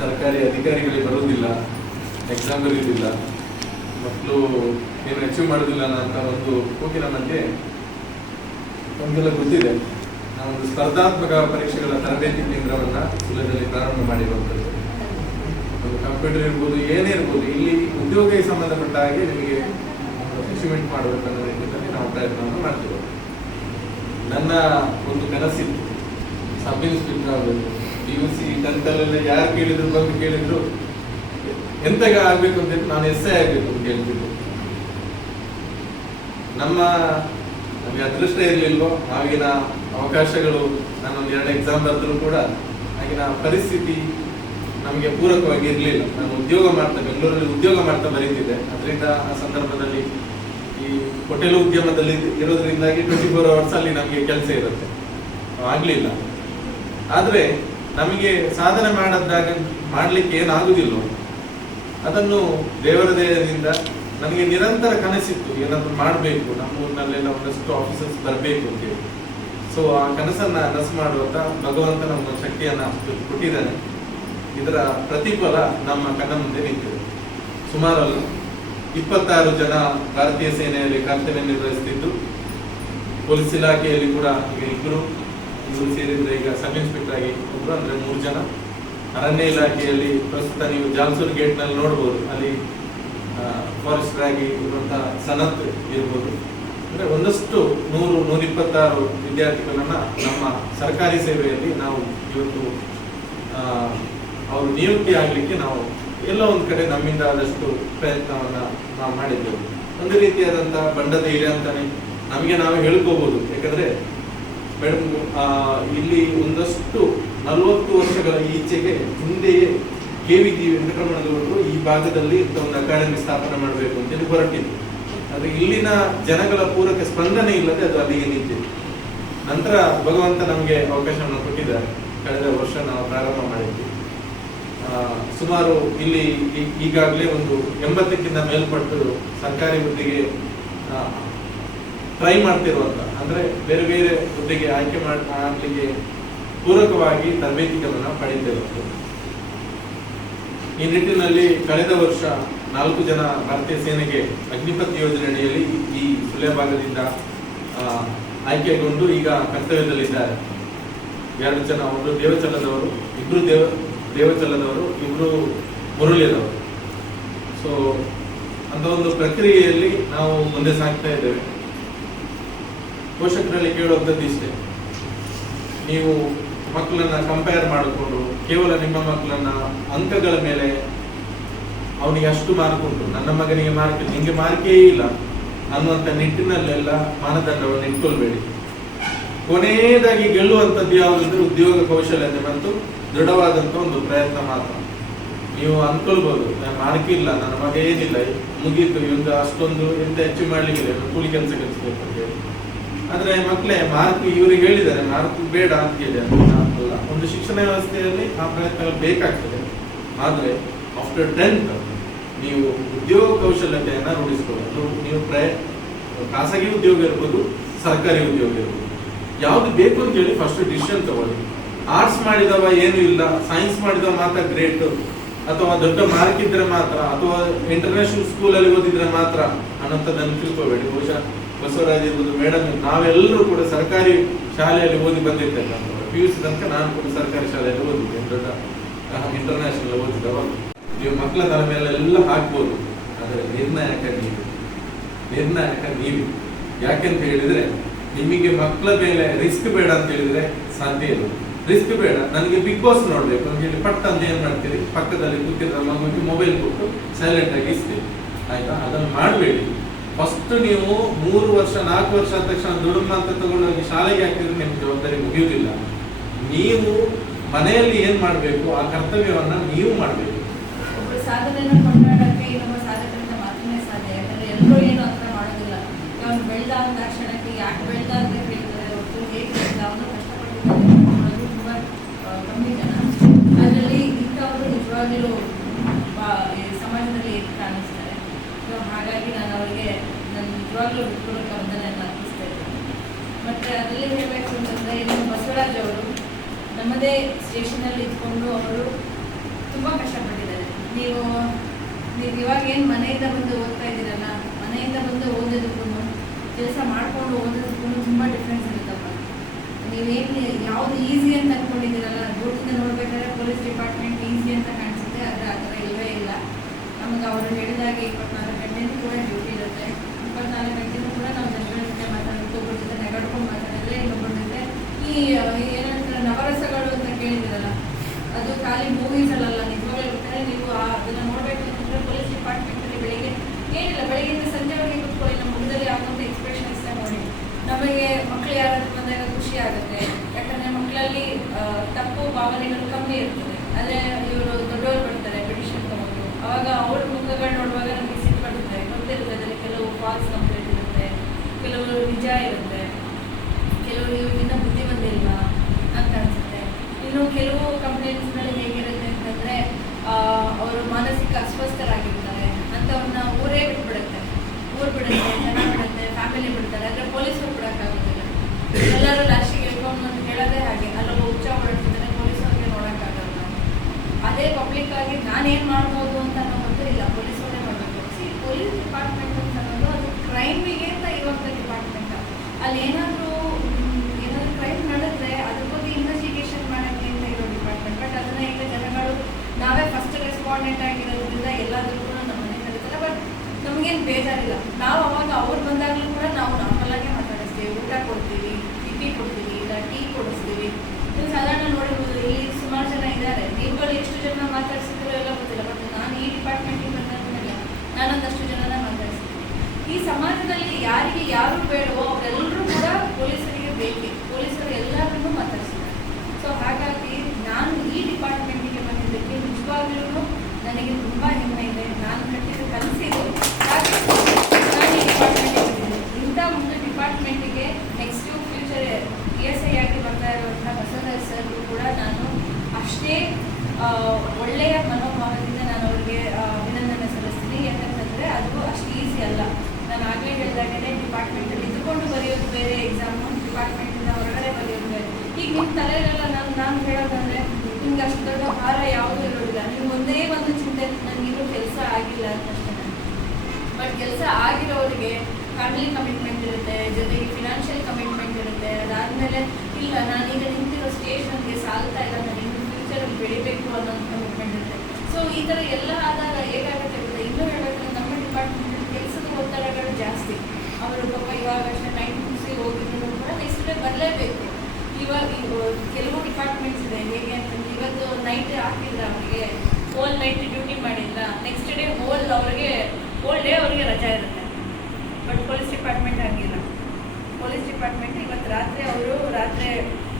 ಸರ್ಕಾರಿ ಅಧಿಕಾರಿಗಳಿಗೆ ಬರುವುದಿಲ್ಲ ಎಕ್ಸಾಮ್ ಬರೆಯುವುದಿಲ್ಲ, ಮಕ್ಕಳು ಏನು ಅಚೀವ್ ಮಾಡೋದಿಲ್ಲ ಅಂತ ಒಂದು ಕೂಗಿನ ಮಧ್ಯೆ ಒಂದೆಲ್ಲ ಗೊತ್ತಿದೆ. ನಾವೊಂದು ಸ್ಪರ್ಧಾತ್ಮಕ ಪರೀಕ್ಷೆಗಳ ತರಬೇತಿ ಕೇಂದ್ರವನ್ನು ಸುಲಭದಲ್ಲಿ ಪ್ರಾರಂಭ ಮಾಡಿರುವಂಥದ್ದು. ಒಂದು ಕಂಪ್ಯೂಟರ್ ಇರ್ಬೋದು, ಏನೇ ಇರ್ಬೋದು, ಇಲ್ಲಿ ಉದ್ಯೋಗಕ್ಕೆ ಸಂಬಂಧಪಟ್ಟ ಹಾಗೆ ನಿಮಗೆ ಅಚೀವ್ಮೆಂಟ್ ಮಾಡಬೇಕು ರೀತಿಯಲ್ಲಿ ನಾವು ಪ್ರಯತ್ನವನ್ನು ಮಾಡ್ತೀವಿ. ನನ್ನ ಒಂದು ಕನಸಿತ್ತು. ಸಬ್ ಇನ್ಸ್ಪೆಕ್ಟರ್ ಆಗಬೇಕು. ಪಿ ಯು ಯಾರು ಕೇಳಿದ್ರು, ಬಂದು ಕೇಳಿದ್ರು ಎಂತ ಆಗ್ಬೇಕು ಅಂತ ನಾನು ಎಸ್ ಐ ಆಗ್ಬೇಕು ಅಂತ ಹೇಳ್ತಿದ್ದೆ. ನಮ್ಮ, ನಮಗೆ ಅದೃಷ್ಟ ಇರಲಿಲ್ವೋ, ಆಗಿನ ಅವಕಾಶಗಳು, ನಾನೊಂದು ಎರಡು ಎಕ್ಸಾಮ್ ಬರೆದ್ರು ಕೂಡ ಆಗಿನ ಪರಿಸ್ಥಿತಿ ನಮಗೆ ಪೂರಕವಾಗಿ ಇರಲಿಲ್ಲ. ನಾನು ಉದ್ಯೋಗ ಮಾಡ್ತಾ, ಬೆಂಗಳೂರಲ್ಲಿ ಉದ್ಯೋಗ ಮಾಡ್ತಾ ಬರೀತಿದ್ದೆ. ಅದರಿಂದ ಆ ಸಂದರ್ಭದಲ್ಲಿ ಈ ಹೋಟೆಲ್ ಉದ್ಯಮದಲ್ಲಿ ಇರೋದ್ರಿಂದಾಗಿ ಟ್ವೆಂಟಿ ಫೋರ್ ಅವರ್ಸ್ ಅಲ್ಲಿ ನಮಗೆ ಕೆಲಸ ಇರುತ್ತೆ. ಆಗಲಿಲ್ಲ. ಆದ್ರೆ ನಮಗೆ ಸಾಧನೆ ಮಾಡದಾಗ ಮಾಡಲಿಕ್ಕೆ ಏನಾಗುದಿಲ್ಲೋ ಅದನ್ನು ದೇವರ ದೇಹದಿಂದ ನನಗೆ ನಿರಂತರ ಕನಸಿತ್ತು, ಏನಾದರೂ ಮಾಡಬೇಕು, ನಮ್ಮ ಊರಿನಲ್ಲೆಲ್ಲ ಒಂದಷ್ಟು ಆಫೀಸರ್ಸ್ ಬರಬೇಕು ಅಂತೇಳಿ ಸೊ ಆ ಕನಸನ್ನ ನನಸು ಮಾಡುವಂತ ಭಗವಂತ ನಮ್ಮ ಶಕ್ತಿಯನ್ನ ಕೊಟ್ಟಿದ್ದಾನೆ. ಇದರ ಪ್ರತಿಫಲ ನಮ್ಮ ಕಣ್ಣ ಮುಂದೆ ನಿಂತಿದೆ. ಸುಮಾರು ಇಪ್ಪತ್ತಾರು ಜನ ಭಾರತೀಯ ಸೇನೆಯಲ್ಲಿ ಕರ್ತವ್ಯ ನಿರ್ವಹಿಸುತ್ತಿದ್ದು ಪೊಲೀಸ್ ಇಲಾಖೆಯಲ್ಲಿ ಕೂಡ ಇಬ್ಬರು ಇವರು ಸೇರಿದ್ರೆ ಈಗ ಸಬ್ ಇನ್ಸ್ಪೆಕ್ಟರ್ ಆಗಿ ಒಬ್ರು ಅಂದ್ರೆ ಮೂರು ಜನ. ಅರಣ್ಯ ಇಲಾಖೆಯಲ್ಲಿ ಪ್ರಸ್ತುತ ನೀವು ಜಾಲ್ಸೂರ್ ಗೇಟ್ನಲ್ಲಿ ನೋಡ್ಬೋದು. ಅಲ್ಲಿ ಫಾರೆಸ್ಟರ್ ಆಗಿ ಇರುವಂತಹ ಸನತ್ ಇರ್ಬೋದು. ಅಂದ್ರೆ ಒಂದಷ್ಟು ನೂರು, ನೂರಿಪ್ಪತ್ತಾರು ವಿದ್ಯಾರ್ಥಿಗಳನ್ನ ನಮ್ಮ ಸರ್ಕಾರಿ ಸೇವೆಯಲ್ಲಿ ನಾವು ಇವತ್ತು ಅವರು ನಿಯುಕ್ತಿ ಆಗ್ಲಿಕ್ಕೆ ನಾವು ಎಲ್ಲ ಒಂದ್ ಕಡೆ ನಮ್ಮಿಂದ ಆದಷ್ಟು ಪ್ರಯತ್ನವನ್ನ ನಾವು ಮಾಡಿದ್ದೆವು. ಒಂದು ರೀತಿಯಾದಂತಹ ಬಂಡದ ಇದೆ ಅಂತಾನೆ ನಮಗೆ ನಾವು ಹೇಳ್ಕೋಬಹುದು ಯಾಕಂದ್ರೆ ಮೇಡಮ್ ಇಲ್ಲಿ ಒಂದಷ್ಟು ನಲವತ್ತು ವರ್ಷಗಳ ಈಚೆಗೆ ಹಿಂದೆಯೇ ಕೆ ವಿ ಜಿ ವೆಂಕಟರಮಣಗೌಡರು ಈ ಭಾಗದಲ್ಲಿ ಒಂದು ಅಕಾಡೆಮಿ ಸ್ಥಾಪನೆ ಮಾಡಬೇಕು ಅಂತೇಳಿ ಹೊರಟಿದ್ರು. ಆದರೆ ಇಲ್ಲಿನ ಜನಗಳ ಪೂರಕ ಸ್ಪಂದನೆ ಇಲ್ಲದೆ ಅದು ಅಲ್ಲಿಗೆ ನಿಂತಿದೆ. ನಂತರ ಭಗವಂತ ನಮಗೆ ಅವಕಾಶವನ್ನು ಕೊಟ್ಟಿದ್ದಾರೆ. ಕಳೆದ ವರ್ಷ ನಾವು ಪ್ರಾರಂಭ ಮಾಡಿದ್ವಿ. ಸುಮಾರು ಇಲ್ಲಿ ಈಗಾಗಲೇ ಒಂದು ಎಂಬತ್ತಕ್ಕಿಂತ ಮೇಲ್ಪಟ್ಟು ಸರ್ಕಾರಿ ಹುದ್ದೆಗೆ ಟ್ರೈ ಮಾಡ್ತಿರುವಂತ, ಅಂದ್ರೆ ಬೇರೆ ಬೇರೆ ಹುದ್ದೆಗೆ ಆಯ್ಕೆ ಮಾಡ್ ಆಗ್ಲಿಕ್ಕೆ ಪೂರಕವಾಗಿ ತರಬೇತಿಗಳನ್ನು ಪಡೆದಿರುವಂಥದ್ದು ಈ ನಿಟ್ಟಿನಲ್ಲಿ ಕಳೆದ ವರ್ಷ ನಾಲ್ಕು ಜನ ಭಾರತೀಯ ಸೇನೆಗೆ ಅಗ್ನಿಪಥ್ ಯೋಜನೆ ಅಡಿಯಲ್ಲಿ ಈ ಸುಳ್ಯ ಭಾಗದಿಂದ ಆಯ್ಕೆಗೊಂಡು ಈಗ ಕರ್ತವ್ಯದಲ್ಲಿದ್ದಾರೆ. ಎರಡು ಜನ ಒಬ್ಬರು ದೇವಚಲದವರು ಇಬ್ರು ದೇವ ದೇವಚಲದವರು ಇಬ್ರು ಮುರುಳಿಯದವರು ಸೊ ಅಂತ ಒಂದು ಪ್ರಕ್ರಿಯೆಯಲ್ಲಿ ನಾವು ಮುಂದೆ ಸಾಗ್ತಾ ಇದ್ದೇವೆ. ಪೋಷಕರಲ್ಲಿ ಕೇಳುವಂಥದ್ದು ಇಷ್ಟೇ. ನೀವು ಮಕ್ಕಳನ್ನ ಕಂಪೇರ್ ಮಾಡಿಕೊಂಡು ಕೇವಲ ನಿಮ್ಮ ಮಕ್ಕಳನ್ನ ಅಂಕಗಳ ಮೇಲೆ ಅವನಿಗೆ ಅಷ್ಟು ಮಾರ್ಕ್ ಉಂಟು. ನನ್ನ ಮಗನಿಗೆ ಮಾರ್ಕ್ ನಿಮಗೆ ಮಾರ್ಕೇ ಇಲ್ಲ ಅನ್ನುವಂಥ ನಿಟ್ಟಿನಲ್ಲೆಲ್ಲ ಮಾನದಂಡವನ್ನು ಇಟ್ಕೊಳ್ಬೇಡಿ. ಕೊನೆಯದಾಗಿ ಗೆಲ್ಲುವಂಥದ್ದು ಯಾವುದಂದ್ರೆ ಉದ್ಯೋಗ ಕೌಶಲ್ಯತೆ ಮತ್ತು ದೃಢವಾದಂಥ ಒಂದು ಪ್ರಯತ್ನ ಮಾತ್ರ. ನೀವು ಅನ್ಕೊಳ್ಬಹುದು ಮಾರ್ಕ್ ಇಲ್ಲ ನನ್ನ ಮಗ ಏನಿಲ್ಲ ಮುಗೀತು ಇವಂದು ಅಷ್ಟೊಂದು ಎಂತ ಹೆಚ್ಚು ಮಾಡ್ಲಿಕ್ಕೆ ಇಲ್ಲ, ಕೂಲಿ ಕೆಲಸ ಹೇಳಿ. ಆದ್ರೆ ಮಕ್ಕಳೇ ಮಾರ್ಕ್ ಇವ್ರಿಗೆ ಹೇಳಿದ್ದಾರೆ, ಮಾರ್ಕ್ ಬೇಡ ಅಂತ ಹೇಳಿ ಅಲ್ಲ. ಒಂದು ಶಿಕ್ಷಣ ವ್ಯವಸ್ಥೆಯಲ್ಲಿ ಆ ಪ್ರಯತ್ನಗಳು ಬೇಕಾಗ್ತದೆ. ಆದ್ರೆ ಆಫ್ಟರ್ ಟೆಂತ್ ನೀವು ಉದ್ಯೋಗ ಕೌಶಲ್ಯತೆಯನ್ನ ರೂಢಿಸ್ಕೊಳ್ಳೋದು, ನೀವು ಪ್ರಯ, ಖಾಸಗಿ ಉದ್ಯೋಗ ಇರ್ಬೋದು, ಸರ್ಕಾರಿ ಉದ್ಯೋಗ ಇರ್ಬೋದು. ಯಾವ್ದು ಬೇಕು ಅಂತ ಹೇಳಿ ಫಸ್ಟ್ ಡಿಸಿಷನ್ ತಗೊಳ್ಳಿ. ಆರ್ಟ್ಸ್ ಮಾಡಿದವ ಏನು ಇಲ್ಲ ಸೈನ್ಸ್ ಮಾಡಿದವ ಮಾತ್ರ ಗ್ರೇಟ್ ಅಥವಾ ದೊಡ್ಡ ಮಾರ್ಕ್ ಇದ್ರೆ ಮಾತ್ರ, ಅಥವಾ ಇಂಟರ್ನ್ಯಾಷನಲ್ ಸ್ಕೂಲ್ ಅಲ್ಲಿ ಓದಿದ್ರೆ ಮಾತ್ರ ಅನ್ನೋಂಥದ್ದನ್ನು ತಿಳ್ಕೋಬೇಡಿ. ಬಹುಶಃ ಬಸವರಾಜ್ ಇರ್ಬೋದು ಮೇಡಮ್ ನಾವೆಲ್ಲರೂ ಕೂಡ ಸರ್ಕಾರಿ ಶಾಲೆಯಲ್ಲಿ ಓದಿ ಬಂದಿರ್ತೇವೆ ಪಿ ಯು ಸಿ ತನಕ ನಾನು ಕೂಡ ಸರ್ಕಾರಿ ಶಾಲೆಯಲ್ಲಿ ಓದಿದ್ದೆ. ದೊಡ್ಡ ಇಂಟರ್ನ್ಯಾಷನಲ್ ಓದಿದ್ದವಾಗ ನೀವು ಮಕ್ಕಳ ತಲೆ ಮೇಲೆ ಎಲ್ಲ ಹಾಕ್ಬೋದು. ಆದರೆ ನಿರ್ಣಾಯಕ ನೀವು ನಿರ್ಣಾಯಕ ನೀವು ಯಾಕೆಂತ ಹೇಳಿದ್ರೆ, ನಿಮಗೆ ಮಕ್ಕಳ ಮೇಲೆ ರಿಸ್ಕ್ ಬೇಡ ಅಂತ ಹೇಳಿದ್ರೆ ಸಾಧ್ಯ ಇಲ್ಲ. ರಿಸ್ಕ್ ಬೇಡ. ನನಗೆ ಬಿಗ್ ಬಾಸ್ ನೋಡಬೇಕು ಅಂತ ಹೇಳಿ ಪಟ್ ಅಂತ ಏನು ಮಾಡ್ತೀರಿ? ಪಕ್ಕದಲ್ಲಿ ಕೂತಿದ್ರೆ ಮಗುವಿಗೆ ಮೊಬೈಲ್ ಕೊಟ್ಟು ಸೈಲೆಂಟ್ ಆಗಿ ಇಸ್ತೀರಿ. ಆಯ್ತಾ? ಅದನ್ನು ಮಾಡಬೇಡಿ. ಫಸ್ಟ್ ನೀವು ಮೂರು ವರ್ಷ, ನಾಲ್ಕು ವರ್ಷ ಆದ ತಕ್ಷಣ ದುಡುಮ ಅಂತ ತಗೊಂಡೋಗಿ ಶಾಲೆಗೆ ಹಾಕಿದ್ರೆ ನಿಮ್ಮ ಜವಾಬ್ದಾರಿ ಮುಗಿಯುವುದಿಲ್ಲ. ನೀವು ಮನೆಯಲ್ಲಿ ಏನ್ ಮಾಡಬೇಕು? ಆ ಕರ್ತವ್ಯವನ್ನ ನೀವು ಮಾಡಬೇಕು. ಒಬ್ಬರ ಸಾಧನೆಯನ್ನು ಕೊಂಡಾಡಕ್ಕೆ ನಮ್ಮ ಸಾಧಕರಿಂದ ಮಾತ್ರನೇ ಸಾಧ್ಯ. ಯಾಕಂದ್ರೆ ಎಲ್ಲರೂ ಏನು ಅಂತ ಮಾಡೋದಿಲ್ಲ. ಅವನು ಬೆಳೆದ ಅಂತ ಕ್ಷಣಕ್ಕೆ ಯಾಕೆ ಬೆಳೆದ ಅಂತ ಕೇಳ್ತಾರೆ ಹೊರತು ಹೇಗೆ ಬೆಳೆದ ಅವನು ಅನ್ನೋದು ತುಂಬಾ ಕಮ್ಮಿ ಜನ ಅದರಲ್ಲಿ ಇಂಥವರು ನಿಜವಾಗಿಯೂ ಬಾ- ಈ ಸಮಾಜದಲ್ಲಿ ಎದ್ದು ಕಾಣಿಸ್ತಾರೆ ಸೊ ಹಾಗಾಗಿ ನಾನು ಅವರಿಗೆ ನನ್ನ ನಿಜವಾಗ್ಲೂ ಹೃತ್ಪೂರ್ವಕ ವಂದನೆಯನ್ನು ಅರ್ಪಿಸ್ತಾ ಇದೆ ಮತ್ತೆ ಅದರಲ್ಲಿ ಹೇಳಬೇಕು ಅಂತಂದ್ರೆ ಇನ್ನು ಬಸವರಾಜ್ ಅವರು ನಮ್ಮದೇ ಸ್ಟೇಷನಲ್ಲಿ ಇದ್ಕೊಂಡು ಅವರು ತುಂಬಾ ನೀವು ಇವಾಗ ಏನು ಮನೆಯಿಂದ ಬಂದು ಓದ್ತಾ ಇದ್ದೀರಲ್ಲ, ಮನೆಯಿಂದ ಬಂದು ಓದೋದಕ್ಕೂ ಕೆಲಸ ಮಾಡಿಕೊಂಡು ಓದೋದಕ್ಕೂ ತುಂಬ ಡಿಫ್ರೆನ್ಸ್ ಇರುತ್ತಪ್ಪ. ನೀವೇನು ಯಾವುದು ಈಸಿ ಅಂತ ಅಂದ್ಕೊಂಡಿದ್ದೀರಲ್ಲ ದೂರದಿಂದ ನೋಡ್ಬೇಕಾದ್ರೆ ಪೊಲೀಸ್ ಡಿಪಾರ್ಟ್ಮೆಂಟ್ ಈಸಿ ಅಂತ ಕಾಣಿಸುತ್ತೆ, ಆದರೆ ಆ ಥರ ಇಲ್ಲವೇ ಇಲ್ಲ. ನಮಗೆ ಅವರು ಹೇಳಿದಾಗೆ ಇಪ್ಪತ್ನಾಲ್ಕು ಗಂಟೆನೂ ಕೂಡ ಡ್ಯೂಟಿ ಇರುತ್ತೆ. ಇಪ್ಪತ್ನಾಲ್ಕು ಗಂಟೆನೂ ಕೂಡ ನಾವು ಜನಗಳ ಜೊತೆ ಮಾತಾಡೋದು ಒಬ್ಬರ ಜೊತೆ ನೆಗಡ್ಕೊಂಡು ಮಾತಾಡಿದ್ರೆ ಇನ್ನೊಬ್ಬರ ಈ ಏನಂತಾರೆ, ನವರಸಗಳು ಅಂತ ಕೇಳಿದ್ರಲ್ಲ, ಅದು ಖಾಲಿ ಮೂವೀಸ್ ಅಲ್ಲಲ್ಲ, ನಿಜವಾಗ್ಲೂ ಗೊತ್ತಾರೆ ನೀವು ಅದನ್ನ ನೋಡ್ಬೇಕು ಅಂತಂದ್ರೆ ಪೊಲೀಸ್ ಡಿಪಾರ್ಟ್ಮೆಂಟ್ ಅಲ್ಲಿ ಬೆಳಿಗ್ಗೆ, ಏನಿಲ್ಲ ಬೆಳಿಗ್ಗೆಯಿಂದ ಸಂಜೆವರೆಗೆ ಕುತ್ಕೊಳ್ಳಿ, ನಮ್ಮ ಮುಖದಲ್ಲಿ ಯಾವುದೊಂದು ಎಕ್ಸ್ಪ್ರೆಷನ್ಸ್ ನೋಡಿ. ನಮಗೆ ಮಕ್ಕಳು ಯಾರಾದ್ರೂ ಬಂದಾಗ ಖುಷಿ ಆಗುತ್ತೆ, ಯಾಕಂದ್ರೆ ಮಕ್ಕಳಲ್ಲಿ ತಪ್ಪು ಭಾವನೆಗಳು ಕಮ್ಮಿ ಇರ್ತದೆ. ಅಂದ್ರೆ ಇವರು ದೊಡ್ಡವರು ಬರ್ತಾರೆ ಪಿಟಿಷನ್ ತಗೊಂಡು ಅವಾಗ ಅವ್ರ ಮುಖಗಳು ನೋಡುವಾಗ ನಮಗೆ ಸಿಟ್ಟು ಬರುತ್ತೆ ಗೊತ್ತಿರುತ್ತೆ ಅದರಲ್ಲಿ ಕೆಲವು ಫಾಲ್ಸ್ ಕಂಪ್ಲೇಂಟ್ ಇರುತ್ತೆ. ಕೆಲವರು ನಿಜ ಇರುತ್ತೆ. ಕೆಲವರು ಇವ್ರಿಗಿಂತ ಬುದ್ಧಿ ಬಂದಿಲ್ಲ ಅಂತ ಅನ್ಸುತ್ತೆ. ಇನ್ನು ಕೆಲವು ಕಂಪ್ಲೇಂಟ್ಸ್ಗಳು ಹೇಗಿರುತ್ತೆ ಅಂತಂದ್ರೆ ಅವರು ಮಾನಸಿಕ ಅಸ್ವಸ್ಥರಾಗಿರ್ತಾರೆ. ಅಂಥವ್ರನ್ನ ಊರೇ ಬಿಟ್ಬಿಡುತ್ತೆ. ಊರು ಬಿಡುತ್ತೆ, ಜನ ಬಿಡುತ್ತೆ ಫ್ಯಾಮಿಲಿ ಬಿಡ್ತಾರೆ. ಆದರೆ ಪೊಲೀಸರು ಬಿಡೋಕ್ಕಾಗೋದಿಲ್ಲ ಎಲ್ಲರೂ ಲಾಸ್ಟಿಗೆ ಹೇಳ್ಕೊಂಡು ಅಂತ ಹೇಳೋದೇ ಹಾಗೆ. ಅಲ್ಲೊಬ್ಬ ಹುಚ್ಚ ಪೊಲೀಸ್ ಪೊಲೀಸವ್ರಿಗೆ ನೋಡೋಕ್ಕಾಗಲ್ಲ ಅದೇ ಪಬ್ಲಿಕ್ ಆಗಿ ನಾನೇನು ಮಾಡ್ಬೋದು ಅಂತ ನಾವು ಗೊತ್ತಿಲ್ಲ ಪೊಲೀಸರೇ ಮಾಡಬೇಕು ಸಿ ಪೊಲೀಸ್ ಡಿಪಾರ್ಟ್ಮೆಂಟ್ ಕ್ರೈಮಿಗೆ ಅಂತ ಇವಾಗ ಡಿಪಾರ್ಟ್ಮೆಂಟ್ ಅಲ್ಲಿ ಏನಾದರೂ ಏನಾದರೂ ಕ್ರೈಮ್ ನಡೆದ್ರೆ ಅದ್ರ ಬಗ್ಗೆ ಇನ್ವೆಸ್ಟಿಗೇಷನ್ ಮಾಡೋಕ್ಕೆ ಅಂತ ಇರೋ ಡಿಪಾರ್ಟ್ಮೆಂಟ್ ಬಟ್ ಅದನ್ನ ಈಗ ಜನಗಳು ನಾವೇ ಫಸ್ಟ್ ರೆಸ್ಪಾಂಡೆಂಟ್ ಆಗಿರೋದ್ರಿಂದ ಎಲ್ಲಾದರೂ ಕೂಡ ನಮ್ಮ ಮನೆ ಕರೀತಾರೆ ಬಟ್ ನಮಗೇನು ಬೇಜಾರಿಲ್ಲ. ನಾವು ಅವಾಗ ಅವ್ರು ಬಂದಾಗಲೂ ಕೂಡ ನಾವು ನಾರ್ಮಲ್ ಮಾತಾಡಿಸ್ತೀವಿ. ಊಟ ಕೊಡ್ತೀವಿ ಟೀ ಕೊಡ್ತೀವಿ, ಇಲ್ಲ ಟೀ ಕೊಡಿಸ್ತೀವಿ. ನೀವು ಸಾಧಾರಣ ನೋಡಿರ್ಬೋದು, ಇಲ್ಲಿ ಸುಮಾರು ಜನ ಇದ್ದಾರೆ ನೀವುಗಳು ಎಷ್ಟು ಜನ ಮಾತಾಡ್ಸಿದ್ರು ಎಲ್ಲ ಗೊತ್ತಿಲ್ಲ. ಬಟ್ ನಾನು ಈ ಡಿಪಾರ್ಟ್ಮೆಂಟಿಗೆ ಬಂದಾದ್ಮೇಲೆ ನಾನೊಂದಷ್ಟು ಜನನ ಮಾತಾಡ್ಸಿದ್ದೀನಿ ಈ ಸಮಾಜದಲ್ಲಿ ಯಾರಿಗೆ ಯಾರು ಬೇಡವೋ ಅವರೆಲ್ಲರೂ ಕೂಡ ಪೊಲೀಸರಿಗೆ ಬೇಕೇ, ಪೊಲೀಸರು ಎಲ್ಲರನ್ನೂ ಮಾತಾಡ್ಸಿದ್ದಾರೆ. ಸೊ ಹಾಗಾಗಿ ನಾನು ಈ ಡಿಪಾರ್ಟ್ಮೆಂಟಿಗೆ ಬಂದಿದ್ದಕ್ಕೆ ನಿಜವಾಗ್ಲೂ ನನಗೆ ತುಂಬ ಹೆಮ್ಮೆ ಇದೆ. ನಾನು ಕಟ್ಟಿದ ಕಲಿಸಿದ್ದು ಹಾಗೆ ನಾನು ಈ ಡಿಪಾರ್ಟ್ಮೆಂಟಿಗೆ ಬಂದಿದ್ದೆ. ಇಂಥ ಒಂದು ಡಿಪಾರ್ಟ್ಮೆಂಟಿಗೆ next future E S I ಆಗಿ ಬರ್ತಾ ಇರುವಂಥ ಬಸವರಾಜ್ ಸರ್ ಕೂಡ ನಾನು ಅಷ್ಟೇ ಒಳ್ಳೆಯ ಮನೋಭಾವದಿಂದ ನಾನು ಅವರಿಗೆ ಅಭಿನಂದನೆ ಸಲ್ಲಿಸ್ತೀನಿ. ಯಾಕಂತಂದರೆ ಅದು ಅಷ್ಟು ಈಸಿ ಅಲ್ಲ. ನಾನು ಆಗಲೇ ಹೇಳಿದಾಗೆ ಡಿಪಾರ್ಟ್ಮೆಂಟಲ್ಲಿ ಇದ್ದುಕೊಂಡು ಬರೆಯೋದು ಬೇರೆ ಎಕ್ಸಾಮು ಡಿಪಾರ್ಟ್ಮೆಂಟಿಂದ ಹೊರಗಡೆ ಬರೆಯೋದು ಬೇರೆ. ಈಗ ನಿಮ್ಮ ತಲೆಯಲ್ಲೆಲ್ಲ ನಾನು ನಾನು ಹೇಳೋದಂದ್ರೆ ನಿಮ್ಗೆ ಅಷ್ಟು ದೊಡ್ಡ ಭಾರ ಯಾವುದೂ ಇರೋದಿಲ್ಲ. ನಿಮ್ಗೆ ಒಂದೇ ಒಂದು ಚಿಂತೆ ನನಗಿನ್ನೂ ಕೆಲಸ ಆಗಿಲ್ಲ ಅಂತಷ್ಟೇ ಬಟ್ ಕೆಲಸ ಆಗಿರೋರಿಗೆ ಫ್ಯಾಮಿಲಿ ಕಮಿಟ್ಮೆಂಟ್ ಇರುತ್ತೆ, ಜೊತೆಗೆ ಫಿನಾನ್ಷಿಯಲ್ ಕಮಿಟ್ಮೆಂಟ್ ಇರುತ್ತೆ. ಅದಾದಮೇಲೆ ಇಲ್ಲ ನಾನೀಗ ನಿಂತಿರೋ ಸ್ಟೇಜ್ ನನಗೆ ಸಾಲ್ತಾ ಇಲ್ಲ, ನಾನು ಇನ್ನು ಫ್ಯೂಚರಲ್ಲಿ ಬೆಳಿಬೇಕು ಅನ್ನೋ ಕಮಿಟ್ಮೆಂಟ್ ಇರುತ್ತೆ. ಸೊ ಈ ಥರ ಎಲ್ಲ ಆದಾಗ ಹೇಗಾಗುತ್ತೆ ಗೊತ್ತಾ? ಇನ್ನೂ ಹೇಳಬೇಕಂದ್ರೆ ನಮ್ಮ ಡಿಪಾರ್ಟ್ಮೆಂಟ್ ಅವರು ಪಾಪ ಇವಾಗ ಮುಗಿಸಿ ಹೋಗಿದ್ರು ಕೂಡ ನೆಕ್ಸ್ಟ್ ಬರಲೇಬೇಕು. ಇವಾಗ ಇವ- ಕೆಲವು ಡಿಪಾರ್ಟ್ಮೆಂಟ್ಸ್ ಇದೆ, ಹೇಗೆ ಅಂತಂದ್ರೆ ಇವತ್ತು ನೈಟ್ ಹಾಕಿದ್ರೆ ಅವರಿಗೆ ಹೋಲ್ ನೈಟ್ ಡ್ಯೂಟಿ ಮಾಡಿಲ್ಲ. ನೆಕ್ಸ್ಟ್ ಡೇ ಹೋಲ್ ಅವ್ರಿಗೆ ಹೋಲ್ ಡೇ ಅವರಿಗೆ ರಜಾ ಇರುತ್ತೆ. ಬಟ್ ಪೊಲೀಸ್ ಡಿಪಾರ್ಟ್ಮೆಂಟ್ ಆಗಿಲ್ಲ ಪೊಲೀಸ್ ಡಿಪಾರ್ಟ್ಮೆಂಟ್ ಇವತ್ತು ರಾತ್ರಿ ಅವರು ರಾತ್ರಿ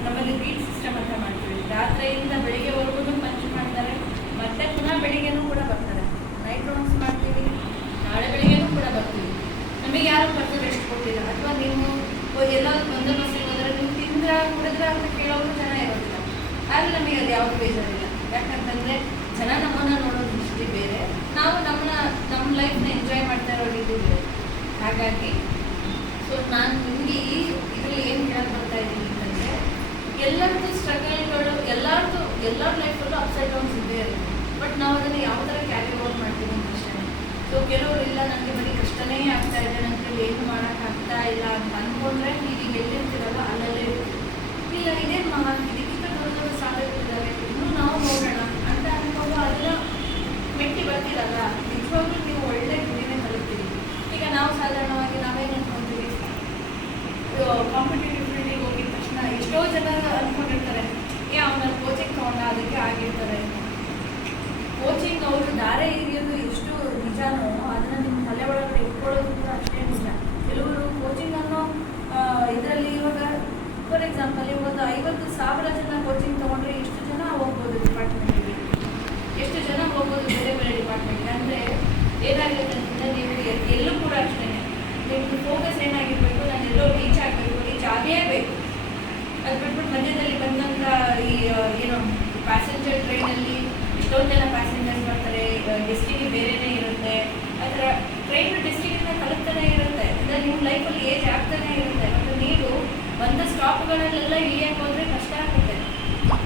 ನಮ್ಮಲ್ಲಿ ಬೀಟ್ ಸಿಸ್ಟಮ್ ಅಂತ ಮಾಡ್ತೀವಿ ರಾತ್ರಿಯಿಂದ ಬೆಳಿಗ್ಗೆವರೆಗೂ ಪಂಚ್ ಮಾಡ್ತಾರೆ. ಮತ್ತೆ ಪುನಃ ಬೆಳಿಗ್ಗೆನೂ ಕೂಡ ಬರ್ತಾರೆ. ನೈಟ್ ರೌಂಡ್ಸ್ ಮಾಡ್ತೀವಿ. ನಾಳೆ ಬೆಳಿಗ್ಗೆನೂ ಕೂಡ ಬರ್ತೀವಿ. ನಮಗೆ ಯಾರು ಪರ್ಫೆಕ್ಟ್ ಎಷ್ಟು ಕೊಟ್ಟಿಲ್ಲ ಅಥವಾ ನೀವು ಎಲ್ಲ ಮಸ್ತಿಗೆ ಹೋದ್ರೆ ನೀವು ತಿಂದ್ರ, ಕುಡಿದ್ರ ಅಂತ ಕೇಳೋರು ಜನ ಇರೋದಿಲ್ಲ. ಆದರೆ ನಮಗೆ ಅದು ಯಾವುದು ಬೇಜಾರಿಲ್ಲ. ಯಾಕಂತಂದ್ರೆ ಜನ ನಮ್ಮನ್ನ ನೋಡೋ ದೃಷ್ಟಿ ಬೇರೆ. ನಾವು ನಮ್ಮನ್ನ, ನಮ್ಮ ಲೈಫ್ನ ಎಂಜಾಯ್ ಮಾಡ್ತಾ ಇರೋ ರೀತಿ ಬೇರೆ. ಹಾಗಾಗಿ ಸೊ ನಾನು ನಿಮಗೆ ಈ ಇದರಲ್ಲಿ ಏನು ಹೇಳಕ್ ಬರ್ತಾ ಇದ್ದೀನಿ ಅಂತಂದ್ರೆ, ಎಲ್ಲರದ್ದು ಸ್ಟ್ರಗಲ್ಗಳು ಎಲ್ಲರದ್ದು ಎಲ್ಲರ ಲೈಫಲ್ಲೂ ಅಪ್ಸೈಡ್ ಡೌನ್ಸ್ ಇದ್ದೇ ಇರುತ್ತೆ. ಬಟ್ ನಾವು ಅದನ್ನು ಯಾವ ಥರ ಕ್ಯಾರಿ ಓವರ್ ಮಾಡ್ತೀವಿ ಅಂತ ಅಷ್ಟೇ ಸೊ ಕೆಲವರು, ಇಲ್ಲ ನನಗೆ ಬರೀ ಕಷ್ಟನೇ ಆಗ್ತಾ ಇದೆ ನನಗೆ ಏನು ಮಾಡೋಕ್ಕಾಗ್ತಾ ಇಲ್ಲ ಅಂತ ಅಂದ್ಕೊಂಡ್ರೆ ನೀವು ಈಗ ಎಲ್ಲಿರ್ತೀರಲ್ಲ ಅಲ್ಲಲ್ಲೇ ಇಲ್ಲ ಇದೇನು ಮಹಾ, ಇದಕ್ಕಿಂತ ದೊಡ್ಡ ದೊಡ್ಡ ಸಾಧಕರಿದ್ದಾರೆ ಇನ್ನೂ ನಾವು ನೋಡೋಣ ಅಂತ ಅನ್ಕೊಂಡು ಅದೆಲ್ಲ ಮೆಟ್ಟಿ ಬರ್ತೀರಲ್ಲ, ನಿಜವಾಗ್ಲೂ ನೀವು ಒಳ್ಳೆ ಗುರಿನೇ ತಲುಪ್ತೀರಿ. ಈಗ ನಾವು ಸಾಧಾರಣವಾಗಿ ನಾವೇನು ಅನ್ಕೊಂತೀವಿ? ಕಾಂಪಿಟೇಟಿವ್ ಫೀಲ್ಡಿಗೆ ಹೋಗಿದ ತಕ್ಷಣ ಎಷ್ಟೋ ಜನ ಅನ್ಕೊಂಡಿರ್ತಾರೆ, ಏ ಅವನ ಕೋಚಿಂಗ್ ತಗೊಂಡ ಅದಕ್ಕೆ ಆಗಿರ್ತಾರೆ. ಕೋಚಿಂಗ್ ಅವರು ದಾರೆ ಹಿಡಿಯೋದು ಎಷ್ಟು ನಿಜಾನೋ ಅದನ್ನು ನಿಮ್ಮ ತಲೆ ಒಳಗಡೆ ಇಟ್ಕೊಳ್ಳೋದು ಅಷ್ಟೇ ನಿಜ. ಕೆಲವರು ಕೋಚಿಂಗ್ ಅನ್ನೋ ಇದರಲ್ಲಿ ಇವಾಗ ಫಾರ್ ಎಕ್ಸಾಂಪಲ್ ಒಂದು ಐವತ್ತು ಸಾವಿರ ಜನ ಕೋಚಿಂಗ್ ತಗೊಂಡ್ರೆ ಎಷ್ಟು ಜನ ಹೋಗ್ಬೋದು ಡಿಪಾರ್ಟ್ಮೆಂಟ್ಗೆ ಎಷ್ಟು ಜನ ಹೋಗ್ಬೋದು ಬೇರೆ ಬೇರೆ ಡಿಪಾರ್ಟ್ಮೆಂಟ್ಗೆ ಅಂದರೆ ಏನಾಗುತ್ತೆ ಅಂತಂದರೆ ನೀವು ಎಲ್ಲೂ ಕೂಡ ಅಷ್ಟೇ. ನಿಮ್ಗೆ ಫೋಕಸ್ ಏನಾಗಿರಬೇಕು, ನಾನು ಎಲ್ಲೋ ರೀಚ್ ಆಗಬೇಕು ರೀಚ್ ಆಗೇ ಬೇಕು. ಅದು ಬಿಟ್ಬಿಟ್ಟು ಮಧ್ಯದಲ್ಲಿ ಬಂದಂಥ ಈ ಏನೋ ಏನು ಪ್ಯಾಸೆಂಜರ್ ಟ್ರೈನಲ್ಲಿ ಎಷ್ಟೊಂದು ಜನ ಪ್ಯಾಸೆಂಜರ್ಸ್ ಬರ್ತಾರೆ ಡೆಸ್ಟಿನಿ ಬೇರೆನೇ ಇರುತ್ತೆ ಆ ಥರ ಟ್ರೈನ್ ಡೆಸ್ಟಿನಿನ ತಲುಪ್ತಾನೆ ಇರುತ್ತೆ ಅಂದರೆ ನಿಮ್ಮ ಲೈಫಲ್ಲಿ ಏಜ್ ಆಗ್ತಾನೆ ಇರುತ್ತೆ ಮತ್ತು ನೀವು ಬಂದ ಸ್ಟಾಪ್ಗಳಲ್ಲೆಲ್ಲ ಇಳಿಯಕ್ಕೆ ಹೋದರೆ ಕಷ್ಟ ಆಗುತ್ತೆ.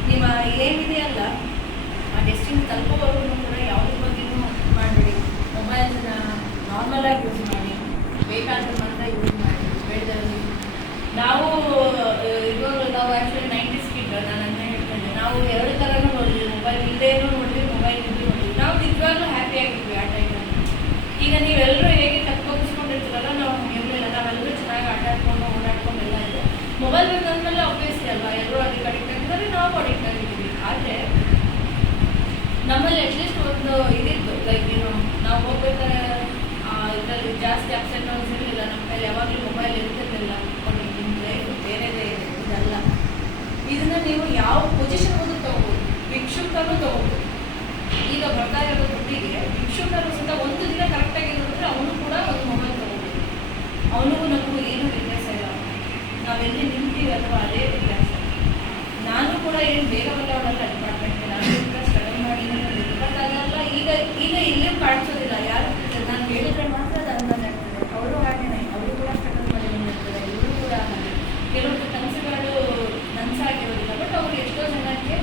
ನಿಮ್ಮ ಏನಿದೆಯಲ್ಲ ಆ ಡೆಸ್ಟಿನ್ ತಲುಪೋವರೆಗೂ ಕೂಡ ಯಾವುದ್ರ ಬಗ್ಗೆನೂ ಮಾಡಬೇಡಿ. ನಾರ್ಮಲ್ ಆಗಿ ಯೂಸ್ ಮಾಡಿ ಬೇಕಾದ್ರೆ ಮಾತ್ರ ಯೂಸ್ ಮಾಡಿ, ಬೆಳೆದಲ್ಲಿ. ನಾವು ಇವಾಗ ನಾವು ಆ್ಯಕ್ಚುಲಿ ನೈಂಟೀಸ್ ಕಿಡ್ ನಾನು ಅಂತ ಹೇಳ್ತೇನೆ ನಾವು ಎರಡು ಥರನೂ ನೋಡಿದ್ವಿ. ಮೊಬೈಲ್ ಇಲ್ಲದೇನೂ ನೋಡಿದ್ವಿ ಮೊಬೈಲ್ ಇದ್ದು ನೋಡಿದ್ವಿ. ನಾವು ನಿಜವಾಗ್ಲೂ ಹ್ಯಾಪಿ ಆಗಿದ್ವಿ ಆ ಟೈಮಲ್ಲಿ ಈಗ ನೀವೆಲ್ಲರೂ ಹೇಗೆ ತಪ್ಪಿಸ್ಕೊಂಡಿರ್ತೀರಲ್ಲ, ನಾವು ಇರಲಿಲ್ಲ ನಾವೆಲ್ಲರೂ ಚೆನ್ನಾಗಿ ಆಟ ಆಡ್ಕೊಂಡು ಮೊಬೈಲ್ ಬಂದಾದ್ಮೇಲೆ ಆಬ್ವಿಯಸ್ಲಿ ಅಲ್ವಾ? ಎಲ್ಲರೂ ಅದಕ್ಕೆ ಅಡಿಕ್ಟ್ ಆಗಿದ್ದಾರೆ, ನಾವು ಅಡಿಕ್ಟ್ ಆಗಿದ್ದೀವಿ. ಆದರೆ ನಮ್ಮಲ್ಲಿ ಅಟ್ಲೀಸ್ಟ್ ಒಂದು ಇದಿತ್ತು. ಲೈಕ್ ಏನು ನಾವು ಹೋಗ್ಬೇಕಾದ್ರೆ ಇದರಲ್ಲಿ ಜಾಸ್ತಿ ಅಪ್ಸೆಟ್ ಇರಲಿಲ್ಲ. ನಮ್ಮ ಕೈಲಿ ಯಾವಾಗಲೂ ಮೊಬೈಲ್ ಇರ್ತಿರ್ಲಿಲ್ಲ. ನಿಮ್ಮ ಲೈಫ್ ಬೇರೆದೇ ಇದೆ, ಇದಲ್ಲ. ಇದನ್ನ ನೀವು ಯಾವ ಪೊಸಿಷನ್ ಒಂದು ತಗೋಬೋದು? ಭಿಕ್ಷುಕನು ತಗೋಬೋದು. ಈಗ ಬರ್ತಾ ಇರೋ ದುಡ್ಡಿಗೆ, ಭಿಕ್ಷುಕರು ಸಹ ಒಂದು ದಿನ ಕರೆಕ್ಟಾಗಿ ಇರೋದ್ರೆ ಅವನು ಕೂಡ ಒಂದು ಮೊಬೈಲ್ ತಗೋಬೋದು. ಅವನಿಗೂ ಇಲ್ಲ ನಾವೆಲ್ಲಿ ನಿಂತೀವಿ ಅದೇ ವ್ಯತ್ಯಾಸ. ನಾನು ಕೂಡ ಏನು ಬೇಗ ಬದಲಾವಣೆಲ್ಲ ಡಿಪಾರ್ಟ್ಮೆಂಟ್ಗೆ ನಾನು ಕೂಡ ಸ್ಟಡಿ ಮಾಡಿ ಬಟ್ ಅದೆಲ್ಲ ಈಗ ಈಗ ಇಲ್ಲಿ ಕಾಣಿಸೋದಿಲ್ಲ ಯಾರು ನಾನು ಹೇಳಿದ್ರೆ ಮಾತ್ರ ಅದು ಅಂದಾಜ್ ಆಗ್ತದೆ ಅವರು ಹಾಗೇನೆ ಅವರು ಕೂಡ ಸ್ಟ್ರಗಲ್ ಮಾಡಿ ಬಂದಿರ್ತಾರೆ ಇವರು ಕೂಡ ಹಾಗೆ ಕೆಲವೊಂದು ಕನಸುಗಳು ನನಸಾಗಿರೋದಿಲ್ಲ ಬಟ್ ಅವರು ಎಷ್ಟೋ ಜನಕ್ಕೆ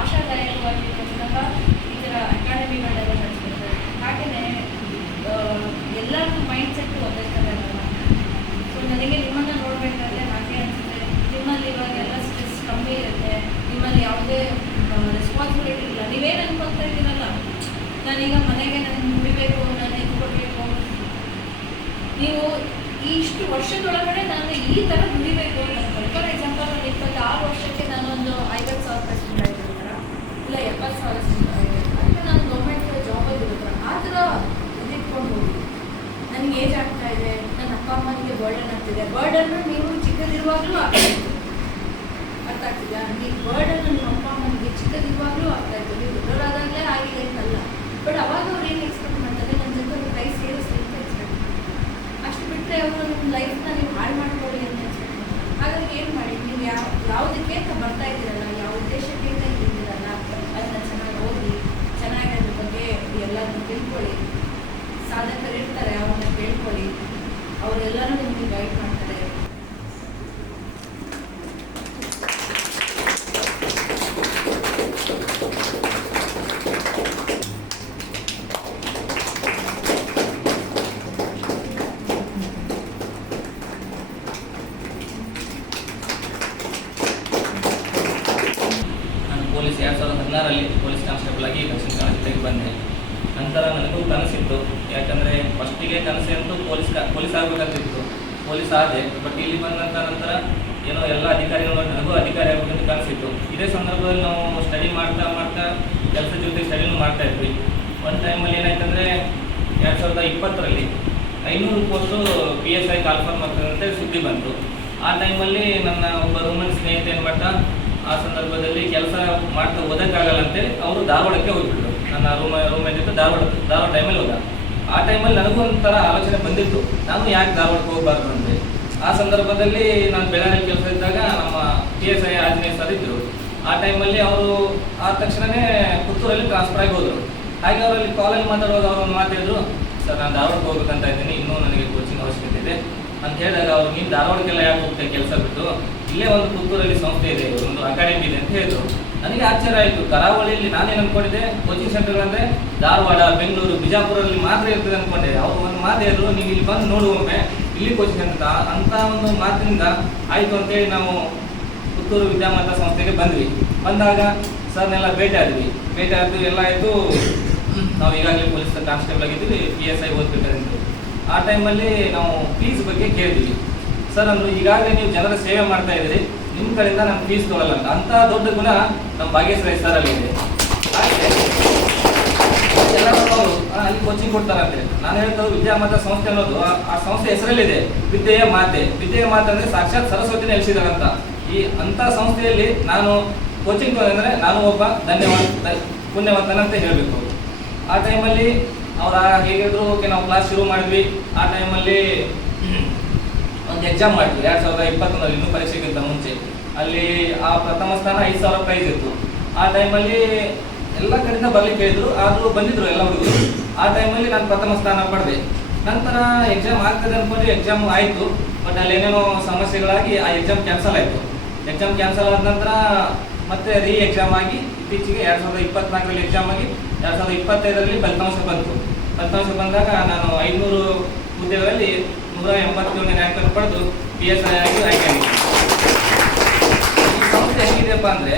ಆಶಾದಾಯಕವಾಗಿರುವಂತಹ ಈ ಥರ ಅಕಾಡೆಮಿಗಳೆಲ್ಲ ನಡೆಸ್ಕೊಡ್ತಾರೆ ಹಾಗೆಯೇ ಎಲ್ಲರದ್ದು ಮೈಂಡ್ ಸೆಟ್ ಒಂದೇ ಥರ ಇರಲ್ಲ ಸೊ ನನಗೆ ನಿಮ್ಮನ್ನು ನೋಡಬೇಕಾದ್ರೆ ಹಾಗೆ ಅನಿಸುತ್ತೆ ನಿಮ್ಮಲ್ಲಿ ಇವಾಗ ಎಲ್ಲ ಸ್ಟ್ರೆಸ್ ಕಮ್ಮಿ ಇರುತ್ತೆ ನಿಮ್ಮಲ್ಲಿ ಯಾವುದೇ ರೆಸ್ಪಾನ್ಸಿಬಿಲಿಟಿ ಇಲ್ಲ ನೀವೇನು ಅನ್ಕೊಂತ ಇದ್ದೀರಲ್ಲ ನಾನೀಗ ಮನೆಗೆ ನನಗೆ ದುಡಿಬೇಕು ನಾನು ಇದು ಕೊಡಬೇಕು ನೀವು ಈ ಇಷ್ಟು ವರ್ಷದೊಳಗಡೆ ನಾನು ಈ ಥರ ದುಡಿಬೇಕು ಅಂತ ಅನ್ಕೊಳ್ಳಿ ಫಾರ್ ಎಕ್ಸಾಂಪಲ್ ನಾನು ಇಪ್ಪತ್ತಾರು ವರ್ಷಕ್ಕೆ ನಾನೊಂದು ಐವತ್ತು ಸಾವಿರ ರೂಪಾಯಿ ಸಂಬಳ ಇಟ್ಟಿರ್ತಾರ ಇಲ್ಲ ಎಪ್ಪತ್ತು ಸಾವಿರ ಸಂಬಳ ಇಟ್ಟಿರ್ತಾರ ಇಲ್ಲ ನಾನು ಗೌರ್ಮೆಂಟ್ ಜಾಬಲ್ಲಿ ಇರ್ತಾರ ಆ ಥರ ಇದಿಟ್ಕೊಂಡು ಹೋಗಿ ನನಗೆ ಏಜ್ ಆಗ್ತಾ ಇದೆ ನನ್ನ ಅಪ್ಪ ಅಮ್ಮನಿಗೆ ಬರ್ಡನ್ ಆಗ್ತಿದೆ. ಬರ್ಡನ್ ನೀವು ಚಿಕ್ಕದಿರುವಾಗಲೂ ಅರ್ಥ ಆಗ್ತಿದೆ? ಈ ಬರ್ಡನ್ ನಿಮ್ಮ ಅಪ್ಪ ಅಮ್ಮನಿಗೆ ಚಿಕ್ಕದಿರುವಾಗಲೂ ಆಗ್ತಾ ಇತ್ತು ನೀವು ದೊಡ್ಡವರಾದಾಗಲೇ ಆಗಿದೆ ಅಂತಲ್ಲ ಬಟ್ ಅವಾಗ ಅವ್ರು ಏನು ಎಕ್ಸ್ಪೆಕ್ಟ್ ಮಾಡ್ತಾರೆ? ನನ್ನ ಜೊತೆ ಒಂದು ಕೈ ಸೇರಿಸಿ ಅಂತ ಎಕ್ಸ್ಪೆಕ್ಟ್ ಮಾಡ್ತಾರೆ. ಅಷ್ಟು ಬಿಟ್ಟರೆ ಅವರು ನಿಮ್ಮ ಲೈಫ್ನ ನೀವು ಹಾಳು ಮಾಡ್ಕೊಳ್ಳಿ ಅಂತ ಎಕ್ಸ್ಪೆಕ್ಟ್ ಮಾಡ್ತಾರೆ. ಹಾಗಾಗಿ ಏನು ಮಾಡಿ? ನೀವು ಯಾವ, ಯಾವುದಕ್ಕೆ ಅಂತ ಬರ್ತಾ ಇದ್ದೀರಲ್ಲ? ಯಾವ ಉದ್ದೇಶಕ್ಕೆ ಅಂತ ಇದ್ದೀರಲ್ಲ? ಅದನ್ನ ಚೆನ್ನಾಗಿ ಓದಿ ಚೆನ್ನಾಗಿ ಅದ್ರ ಬಗ್ಗೆ ಎಲ್ಲದನ್ನು ತಿಳ್ಕೊಳ್ಳಿ. ಸಾಧಕರು ಇರ್ತಾರೆ, ಅವ್ರನ್ನ ಕೇಳ್ಕೊಳ್ಳಿ. ಅವರೆಲ್ಲರೂ ನಿಮಗೆ ಗೈಡ್ ನಾನು ಪೊಲೀಸ್ ಎರಡು ಸಾವಿರದ ಹದಿನಾರಲ್ಲಿ ಪೊಲೀಸ್ ಕಾನ್ಸ್ಟೇಬಲ್ ಆಗಿ ದಕ್ಷಿಣ ಕನ್ನಡ ಜಿಲ್ಲೆಗೆ ಬಂದೆ ನಂತರ ನನಗೂ ಕನಸಿತ್ತು ಯಾಕಂದರೆ ಫಸ್ಟಿಗೆ ಕನಸು ಅಂತೂ ಪೊಲೀಸ್ ಕಾ ಪೊಲೀಸ್ ಆಗಬೇಕಂತಿತ್ತು ಪೊಲೀಸ್ ಆದೆ ಬಟ್ ಇಲ್ಲಿ ಬಂದಂಥ ನಂತರ ಏನೋ ಎಲ್ಲ ಅಧಿಕಾರಿಗಳು ನನಗೂ ಅಧಿಕಾರಿ ಆಗಬೇಕಂತ ಕನಸಿತ್ತು ಇದೇ ಸಂದರ್ಭದಲ್ಲಿ ನಾವು ಸ್ಟಡಿ ಮಾಡ್ತಾ ಮಾಡ್ತಾ ಕೆಲಸದ ಜೊತೆ ಸ್ಟಡಿನೂ ಮಾಡ್ತಾ ಇದ್ವಿ ಒಂದು ಟೈಮಲ್ಲಿ ಏನಾಯ್ತಂದರೆ ಎರಡು ಸಾವಿರದ ಇಪ್ಪತ್ತರಲ್ಲಿ ಐನೂರು ಪೋಸ್ಟು ಪಿ ಎಸ್ ಐ ಕಾಲ್ಫಾರ್ಮ್ ಆಗ್ತದೆ ಅಂತೇಳಿ ಸುದ್ದಿ ಬಂತು. ಆ ಟೈಮಲ್ಲಿ ನನ್ನ ಒಬ್ಬ ರೋಮನ್ ಸ್ನೇಹಿತ ಏನು ಮಾಡ್ತಾ ಆ ಸಂದರ್ಭದಲ್ಲಿ ಕೆಲಸ ಮಾಡ್ತಾ ಓದೋಕ್ಕಾಗಲ್ಲ ಅಂತೇಳಿ ಅವರು ಧಾರವಾಡಕ್ಕೆ ಹೋಗ್ಬಿಟ್ರು. ನನ್ನ ರೂಮ್ ರೂಮೇಟ್ ಇತ್ತು ಧಾರವಾಡ ಧಾರವಾಡ ಟೈಮಲ್ಲಿ ಹೋದ. ಆ ಟೈಮಲ್ಲಿ ನನಗೂ ಒಂಥರ ಆಲೋಚನೆ ಬಂದಿತ್ತು. ನಾನು ಯಾಕೆ ಧಾರವಾಡಕ್ಕೆ ಹೋಗ್ಬಾರ್ದು ಅಂದರೆ ಆ ಸಂದರ್ಭದಲ್ಲಿ ನಾನು ಬೆಳಗಾವಿ ಕೆಲಸ ಇದ್ದಾಗ ನಮ್ಮ P S I Anjaneya sir ಇದ್ದರು ಆ ಟೈಮಲ್ಲಿ ಅವರು ಆದ ತಕ್ಷಣವೇ ಪುತ್ತೂರಲ್ಲಿ ಟ್ರಾನ್ಸ್ಫರ್ ಆಗಿ ಹೋದರು. ಹಾಗೆ ಅವರಲ್ಲಿ ಕಾಲಲ್ಲಿ ಮಾತಾಡುವಾಗ ಅವರು ಮಾತಾಡಿದ್ರು ಸರ್, ನಾನು ಧಾರವಾಡಕ್ಕೆ ಹೋಗ್ಬೇಕಂತ ಇದ್ದೀನಿ. ಇನ್ನೂ ನನಗೆ ಕೋಚಿಂಗ್ ಅವಶ್ಯಕತೆ ಇದೆ. ಅಂತ ಹೇಳಿದಾಗ ಅವ್ರು, ನೀನು ಧಾರವಾಡಕ್ಕೆಲ್ಲ ಯಾಕೆ ಹೋಗ್ತೇವೆ ಕೆಲಸ ಬಿಟ್ಟು? ಇಲ್ಲೇ ಒಂದು ಪುತ್ತೂರಲ್ಲಿ ಸಂಸ್ಥೆ ಇದೆ ಒಂದು ಅಕಾಡೆಮಿ ಇದೆ ಅಂತ ಹೇಳಿದ್ರು. ನನಗೆ ಆಶ್ಚರ್ಯ ಆಯಿತು. ಕರಾವಳಿಯಲ್ಲಿ ನಾನೇನು ಅನ್ಕೊಂಡಿದ್ದೆ? ಕೋಚಿಂಗ್ ಸೆಂಟರ್ಗಳಂದ್ರೆ ಧಾರವಾಡ, ಬೆಂಗಳೂರು ಬಿಜಾಪುರಲ್ಲಿ ಮಾತ್ರ ಇರ್ತದೆ ಅನ್ಕೊಂಡೆ. ಅವ್ರು ಒಂದು ಮಾತು ಹೇಳಿದ್ರು, ನೀವು ಇಲ್ಲಿ ಬಂದು ನೋಡು ಒಮ್ಮೆ. ಇಲ್ಲಿ ಕೋಚಿಂಗ್ ಅಂತ ಅಂತ ಒಂದು ಮಾತಿನಿಂದ ಆಯಿತು ಅಂತೇಳಿ ನಾವು ಪುತ್ತೂರು ವಿದ್ಯಾಮಂತ ಸಂಸ್ಥೆಗೆ ಬಂದ್ವಿ. ಬಂದಾಗ ಸರ್ನೆಲ್ಲ ಭೇಟಿ ಆದ್ವಿ. ಭೇಟಿ ಆದ್ವಿ ಎಲ್ಲ ಆಯಿತು. ನಾವು ಈಗಾಗಲೇ ಪೊಲೀಸ್ ಕಾನ್ಸ್ಟೇಬಲ್ ಆಗಿದ್ದೀವಿ ಪಿ ಎಸ್ ಐ ಓದ್ಬೇಕಾಗಿತ್ತು ಆ ಟೈಮಲ್ಲಿ ನಾವು ಫೀಸ್ ಬಗ್ಗೆ ಕೇಳಿದ್ವಿ. ಸರ್ ಅಂದ್ರೆ ಈಗಾಗಲೇ ನೀವು ಜನರ ಸೇವೆ ಮಾಡ್ತಾ ಇದ್ದೀರಿ ನಿಮ್ಮ ಕಡೆಯಿಂದ ನಾನು ಫೀಸ್ ತಗೋಲ್ಲ ಅಂತ ಅಂಥ ದೊಡ್ಡ ಗುಣ ನಮ್ಮ ಭಾಗ್ಯಶ್ರೀ ಸರ್ ಅಲ್ಲಿ ಇದೆ. ಅವರು ಅಲ್ಲಿ ಕೋಚಿಂಗ್ ಕೊಡ್ತಾರಂತೆ ನಾನು ಹೇಳ್ತೇವೆ ವಿದ್ಯಾಮಾತ ಸಂಸ್ಥೆ ಅನ್ನೋದು, ಆ- ಸಂಸ್ಥೆ ಹೆಸರಲ್ಲಿದೆ. ವಿದ್ಯೆಯ ಮಾತೆ. ವಿದ್ಯೆಯ ಮಾತೆ ಅಂದ್ರೆ ಸಾಕ್ಷಾತ್ ಸರಸ್ವತಿನ ನೆಲೆಸಿದಾರಂತ ಈ ಅಂತ ಸಂಸ್ಥೆಯಲ್ಲಿ ನಾನು ಕೋಚಿಂಗ್ ಅಂದ್ರೆ ನಾನು ಒಬ್ಬ ಧನ್ಯವಾದ ಪುಣ್ಯವಂತನಂತ ಹೇಳಬೇಕು. ಆ ಟೈಮಲ್ಲಿ ಅವ್ರು ಹೇಗಿದ್ರು ಓಕೆ ನಾವು ಕ್ಲಾಸ್ ಶುರು ಮಾಡಿದ್ವಿ. ಆ ಟೈಮಲ್ಲಿ ಒಂದು ಎಕ್ಸಾಮ್ ಮಾಡಿದ್ವಿ ಎರಡು ಸಾವಿರದ ಇಪ್ಪತ್ತೊಂದರಲ್ಲಿ, ಇನ್ನೂ ಪರೀಕ್ಷೆಗಿಂತ ಮುಂಚೆ. ಅಲ್ಲಿ ಆ ಪ್ರಥಮ ಸ್ಥಾನ ಐದು ಸಾವಿರ ಪ್ರೈಸ್ ಇತ್ತು. ಆ ಟೈಮಲ್ಲಿ ಎಲ್ಲ ಕಡೆಯಿಂದ ಬರ್ಲಿಕ್ಕೆ ಹೇಳಿದ್ರು, ಆದರೂ ಬಂದಿದ್ರು ಎಲ್ಲ ಹುಡುಗರು. ಆ ಟೈಮಲ್ಲಿ ನಾನು ಪ್ರಥಮ ಸ್ಥಾನ ಪಡೆದೆ. ನಂತರ ಎಕ್ಸಾಮ್ ಆಗ್ತದೆ ಅನ್ಕೊಂಡು ಎಕ್ಸಾಮ್ ಆಯಿತು. ಬಟ್ ಅಲ್ಲಿ ಏನೇನೋ ಸಮಸ್ಯೆಗಳಾಗಿ ಆ ಎಕ್ಸಾಮ್ ಕ್ಯಾನ್ಸಲ್ ಆಯಿತು. ಎಕ್ಸಾಮ್ ಕ್ಯಾನ್ಸಲ್ ಆದ ನಂತರ ಮತ್ತೆ ರೀ ಎಕ್ಸಾಮ್ ಆಗಿ ಇತ್ತೀಚೆಗೆ ಎರಡು ಸಾವಿರದ ಇಪ್ಪತ್ನಾಲ್ಕರಲ್ಲಿ ಎಕ್ಸಾಮ್ ಆಗಿ ಎರಡು ಸಾವಿರದ ಇಪ್ಪತ್ತೈದರಲ್ಲಿ ಫಲಿತಾಂಶ ಬಂತು. ಫಲಿತಾಂಶ ಬಂದಾಗ ನಾನು ಐನೂರು ಹುದ್ದೆಗಳಲ್ಲಿ ನೂರ ಎಂಬತ್ತೇಳನೇ ರ್ಯಾಂಕ್ ಅನ್ನು ಪಡೆದು ಪಿ ಎಸ್ ಐ ಆಗಿ ಆಯ್ಕೆಯಾಗಿದ್ದೆ ಈ ಸಂಸ್ಥೆ ಹೇಗಿದೆಯಪ್ಪ ಅಂದ್ರೆ,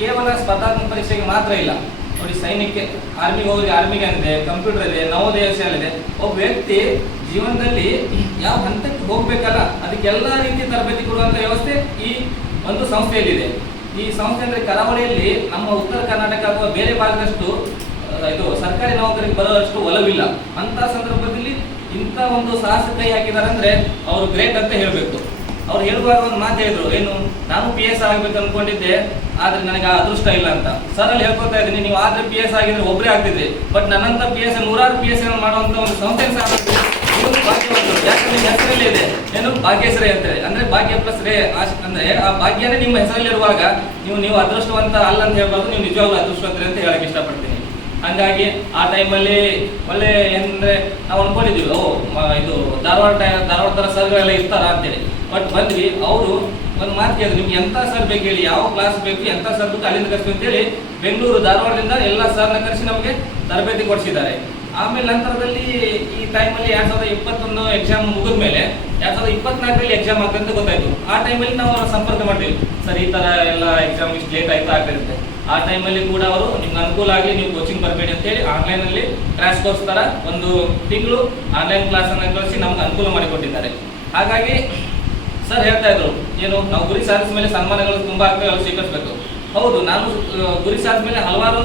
ಕೇವಲ ಸ್ಪರ್ಧಾತ್ಮಕ ಪರೀಕ್ಷೆಗೆ ಮಾತ್ರ ಇಲ್ಲ. ನೋಡಿ ಸೈನಿಕ ಆರ್ಮಿಗೆ ಹೋಗಿ ಆರ್ಮಿಗೆ ಇದೆ ಕಂಪ್ಯೂಟರ್ ಇದೆ ನವೋದಯ ಶಾಲೆ ಒಬ್ಬ ವ್ಯಕ್ತಿ ಜೀವನದಲ್ಲಿ ಯಾವ ಹಂತಕ್ಕೆ ಹೋಗ್ಬೇಕಲ್ಲ, ಅದಕ್ಕೆಲ್ಲ ರೀತಿಯ ತರಬೇತಿ ಕೊಡುವಂಥ ವ್ಯವಸ್ಥೆ ಈ ಒಂದು ಸಂಸ್ಥೆಯಲ್ಲಿದೆ. ಈ ಸಂಸ್ಥೆ ಅಂದರೆ ಕರಾವಳಿಯಲ್ಲಿ ನಮ್ಮ ಉತ್ತರ ಕರ್ನಾಟಕ ಅಥವಾ ಬೇರೆ ಭಾಗದಷ್ಟು ಇದು ಸರ್ಕಾರಿ ನೌಕರಿಗೆ ಬರೋಷ್ಟು ಒಲವಿಲ್ಲ. ಅಂತ ಸಂದರ್ಭದಲ್ಲಿ ಇಂಥ ಒಂದು ಸಾಹಸ ಕೈ ಹಾಕಿದ್ದಾರೆ ಅಂದ್ರೆ ಅವರು ಗ್ರೇಟ್ ಅಂತ ಹೇಳ್ಬೇಕು. ಅವ್ರು ಹೇಳುವಾಗ ಒಂದು ಮಾತು ಹೇಳಿದ್ರು, ಏನು, ನಾನು ಪಿ ಎಸ್ ಆಗ್ಬೇಕು ಅನ್ಕೊಂಡಿದ್ದೆ, ಆದ್ರೆ ನನಗೆ ಅದೃಷ್ಟ ಇಲ್ಲ ಅಂತ. ಸರ್ ಅಲ್ಲಿ ಹೇಳ್ಕೊತಾ ಇದ್ದೀನಿ, ನೀವು ಆದ್ರೆ ಪಿ ಎಸ್ ಆಗಿದ್ರೆ ಒಬ್ಬರೇ ಆಗ್ತಿದ್ರಿ ಬಟ್ ನನ್ನಂತ ಪಿ ಎಸ್ ನೂರಾರು ಪಿ ಎಸ್ ಮಾಡುವಂತ ಒಂದು ಸಂಸ್ಥೆ ಹೆಸರಲ್ಲಿ ಇದೆ. ಏನು, ಭಾಗ್ಯಶ್ರೇ ಅಂತೇಳಿ ಅಂದ್ರೆ ಭಾಗ್ಯ ಪ್ಲಸ್ ರೇ ಅಂದ್ರೆ ಆ ಭಾಗ್ಯನೇ ನಿಮ್ಮ ಹೆಸರಲ್ಲಿರುವಾಗ ನೀವು ನೀವು ಅದೃಷ್ಟವಂತ ಅಲ್ಲ ಅಂತ ಹೇಳ್ಬಾರ್ದು, ನೀವು ನಿಜವಾಗ್ಲೂ ಅದೃಷ್ಟವಂತ ಅಂತ ಹೇಳಕ್ ಇಷ್ಟಪಡ್ತೀನಿ. ಹಂಗಾಗಿ ಆ ಟೈಮಲ್ಲಿ ಒಳ್ಳೆ ಏನಂದ್ರೆ ನಾವು ಅನ್ಕೊಂಡಿದ್ವಿ, ಓ ಇದು ಧಾರವಾಡ ಟೈ- ಧಾರವಾಡ ತರ ಸರ್ಗಳೆಲ್ಲ ಇರ್ತಾರ ಅಂತೇಳಿ. ಬಟ್ ಬಂದ್ವಿ, ಅವರು ಒಂದು ಮಾತು ಕೇಳಿದ್ರು, ನಿಮ್ಗೆ ಎಂತ ಸರ್ ಬೇಕು ಹೇಳಿ? ಯಾವ ಕ್ಲಾಸ್ ಬೇಕು? ಎಂತ ಸರ್ ಬೇಕು? ಅಲ್ಲಿಂದ ಅಂತ ಅಂತೇಳಿ ಬೆಂಗಳೂರು, ಧಾರವಾಡದಿಂದ ಎಲ್ಲ ಸರ್ನ ಕರೆಸಿ ನಮಗೆ ತರಬೇತಿ ಕೊಡಿಸಿದ್ದಾರೆ. ಆಮೇಲೆ ನಂತರದಲ್ಲಿ ಈ ಟೈಮಲ್ಲಿ ಎರಡ್ ಸಾವಿರದ ಇಪ್ಪತ್ತೊಂದು ಎಕ್ಸಾಮ್ ಮುಗಿದ ಮೇಲೆ ಎರಡ್ ಸಾವಿರದ ಇಪ್ಪತ್ನಾಲ್ಕರಲ್ಲಿ ಎಕ್ಸಾಮ್ ಆಗ್ತದೆ ಅಂತ ಗೊತ್ತಾಯ್ತು. ಆ ಟೈಮಲ್ಲಿ ನಾವು ಸಂಪರ್ಕ ಮಾಡಿದ್ವಿ ಸರ್, ಈ ತರ ಎಲ್ಲ ಎಕ್ಸಾಮ್ ಇಷ್ಟು ಲೇಟ್ ಆಯ್ತು ಆಗ್ತಿರುತ್ತೆ ಆ ಟೈಮಲ್ಲಿ ಕೂಡ ಅವರು ನಿಮ್ಗೆ ಅನುಕೂಲ ಆಗಲಿ, ನೀವು ಕೋಚಿಂಗ್ ಬರಬೇಡಿ ಅಂತೇಳಿ ಆನ್ಲೈನಲ್ಲಿ ಕ್ರಾಶ್ ಕೋರ್ಸ್ ಥರ ಒಂದು ತಿಂಗಳು ಆನ್ಲೈನ್ ಕ್ಲಾಸನ್ನು ಕಳಿಸಿ ನಮ್ಗೆ ಅನುಕೂಲ ಮಾಡಿಕೊಟ್ಟಿದ್ದಾರೆ. ಹಾಗಾಗಿ ಸರ್ ಹೇಳ್ತಾ ಇದ್ರು, ಏನು ನಾವು ಗುರಿ ಸಾಧಿಸಿದ ಮೇಲೆ ಸನ್ಮಾನಗಳು ತುಂಬ ಆಗ್ತವೆ ಅವರು ಸ್ವೀಕರಿಸಬೇಕು. ಹೌದು, ನಾನು ಗುರಿ ಸಾಧಿಸಿದ ಮೇಲೆ ಹಲವಾರು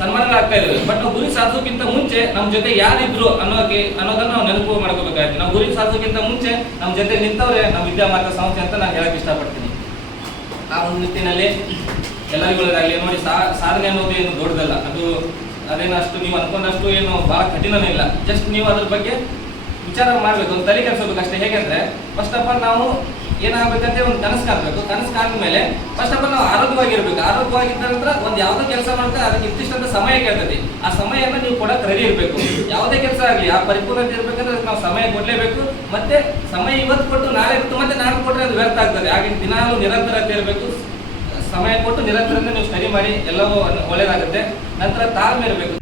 ಸನ್ಮಾನಗಳು ಆಗ್ತಾ ಇದಾವೆ ಬಟ್ ನಾವು ಗುರಿ ಸಾಧಿಸೋಕ್ಕಿಂತ ಮುಂಚೆ ನಮ್ಮ ಜೊತೆ ಯಾರಿದ್ರು ಅನ್ನೋಕೆ, ಅನ್ನೋದನ್ನ ನಾವು ನೆನಪು ಮಾಡ್ಕೋಬೇಕಾಯ್ತು. ನಾವು ಗುರಿ ಸಾಧಿಸೋಕ್ಕಿಂತ ಮುಂಚೆ ನಮ್ಮ ಜೊತೆ ನಿಂತವ್ರೆ ನಮ್ಮ ವಿದ್ಯಾಮಾರ್ಗ ಸಂಸ್ಥೆ ಅಂತ ನಾನು ಹೇಳೋಕೆ ಇಷ್ಟಪಡ್ತೀನಿ. ಆ ಒಂದು ನಿಟ್ಟಿನಲ್ಲಿ ಎಲ್ಲರಿಗೂ ನೋಡಿ ಸಾ- ಸಾಧನೆ ಅನ್ನೋದು ಏನು ದೊಡ್ಡದಲ್ಲ. ಅದು ಅದೇನಷ್ಟು ನೀವು ಅನ್ಕೊಂಡಷ್ಟು ಏನು ಬಹಳ ಕಠಿಣನೇ ಇಲ್ಲ. ಜಸ್ಟ್ ನೀವು ಅದ್ರ ಬಗ್ಗೆ ವಿಚಾರ ಮಾಡಬೇಕು, ಒಂದು ತಲೆ ಅಷ್ಟೇ. ಹೇಗೆಂದ್ರೆ ಫಸ್ಟ್ ಆಫ್ ಆಲ್ ನಾವು ಏನಾಗಬೇಕಂತ ಒಂದು ಕನಸು ಕಾಣಬೇಕು. ಕನಸು ಕಾಣಿದ್ಮೇಲೆ ಮೇಲೆ ಫಸ್ಟ್ ಆಫ್ ಆಲ್ ನಾವು ಆರೋಗ್ಯವಾಗಿರ್ಬೇಕು. ಆರೋಗ್ಯವಾಗಿದ್ದ ನಂತರ ಒಂದು ಯಾವುದೇ ಕೆಲಸ ಮಾಡ್ತಾ ಅದಕ್ಕೆ ಇಷ್ಟಿಷ್ಟಂತ ಸಮಯ ಕೇಳ್ತದೆ ಆ ಸಮಯನ ನೀವು ಕೂಡ ರೆಡಿ ಇರಬೇಕು. ಯಾವುದೇ ಕೆಲಸ ಆಗಲಿ, ಆ ಪರಿಪೂರ್ಣತೆ ಇರಬೇಕಂದ್ರೆ ಅದಕ್ಕೆ ನಾವು ಸಮಯ ಕೊಡ್ಲೇಬೇಕು. ಮತ್ತೆ ಸಮಯ ಇವತ್ತು ಕೊಟ್ಟು ನಾಳೆ ಇತ್ತು ಮತ್ತೆ ನಾಳೆ ಕೊಟ್ಟರೆ ಅದು ವ್ಯರ್ಥ ಆಗ್ತದೆ. ಹಾಗೆ ದಿನಾಲು ನಿರಂತರತೆ ಇರಬೇಕು. ಸಮಯ ಕೊಟ್ಟು ನಿರಂತರ ನೀವು ಸ್ಟಡಿ ಮಾಡಿ ಎಲ್ಲವೂ ಒಳ್ಳೇದಾಗುತ್ತೆ. ನಂತರ ತಾಳ್ಮೆ ಇರಬೇಕು.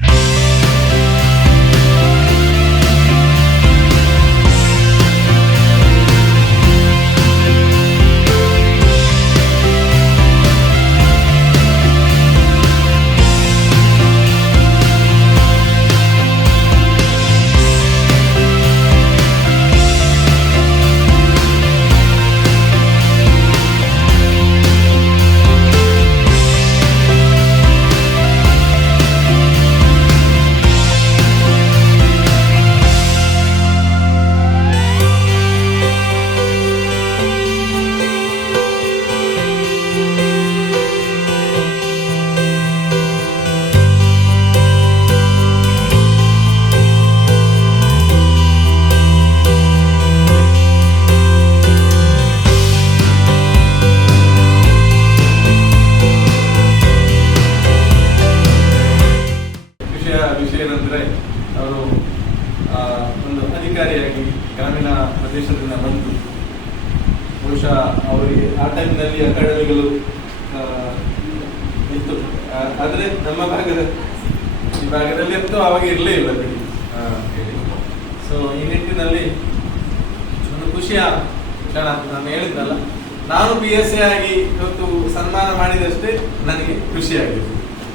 ಅಂತೂ ಅವಾಗ ಇರಲೇ ಇಲ್ಲ ಬಿಡಿ. ಸೊ ಈ ನಿಟ್ಟಿನಲ್ಲಿ ಒಂದು ಖುಷಿಯ ಕ್ಷಣ ನಾನು ಹೇಳಿದ್ನಲ್ಲ. ನಾನು ಬಿ ಎಸ್ ಎ ಆಗಿ ಇವತ್ತು ಸನ್ಮಾನ ಮಾಡಿದಷ್ಟೇ ನನಗೆ ಖುಷಿಯಾಗಿದೆ.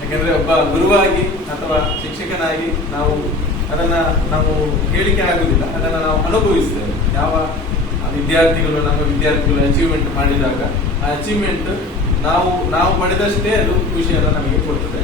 ಯಾಕಂದ್ರೆ ಒಬ್ಬ ಗುರುವಾಗಿ ಅಥವಾ ಶಿಕ್ಷಕನಾಗಿ ನಾವು ಅದನ್ನ ನಾವು ಹೇಳಿಕೆ ಆಗುದಿಲ್ಲ ಅದನ್ನ ನಾವು ಅನುಭವಿಸ್ತೇವೆ. ಯಾವ ವಿದ್ಯಾರ್ಥಿಗಳು, ನಮ್ಮ ವಿದ್ಯಾರ್ಥಿಗಳು ಅಚೀವ್ಮೆಂಟ್ ಮಾಡಿದಾಗ ಆ ಅಚೀವ್ಮೆಂಟ್ ನಾವು ನಾವು ಪಡೆದಷ್ಟೇ ಅದು ಖುಷಿಯನ್ನು ನಮಗೆ ಕೊಡ್ತದೆ.